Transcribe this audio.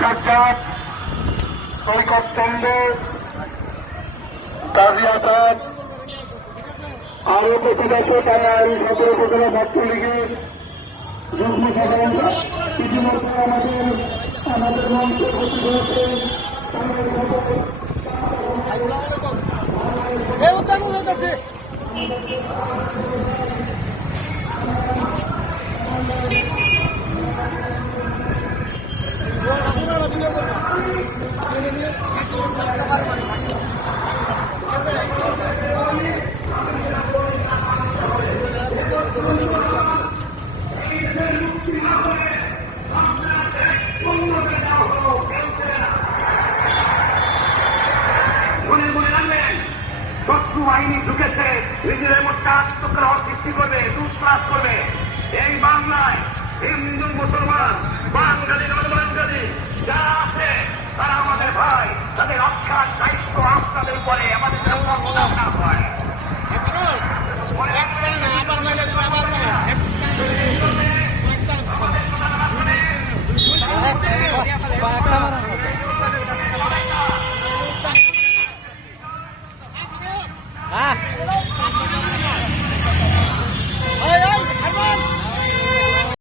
সাজ্জাদ, সৈকত টন্ডে, কাজী আসাদ, আরো প্রতিবাসী টাঙ্গাইল সদর উপজেলা ছাত্রলীগের যুগ্ম সাধারণ ইতিমধ্যে আমাদের মঞ্চে উপস্থিত হয়েছে। শত্রু বাহিনী ঢুকেছে, নিজেদের মধ্যে আত্মগ্রহ সৃষ্টি করবে, লুটপাট করবে। এই বাংলায় হিন্দু মুসলমান বাঙালি নন-বাঙালি যারা আছে তারা আমাদের ভাই, তাদের রক্ষার দায়িত্ব আপনাদের উপরে, আমাদের না হয়। Ah!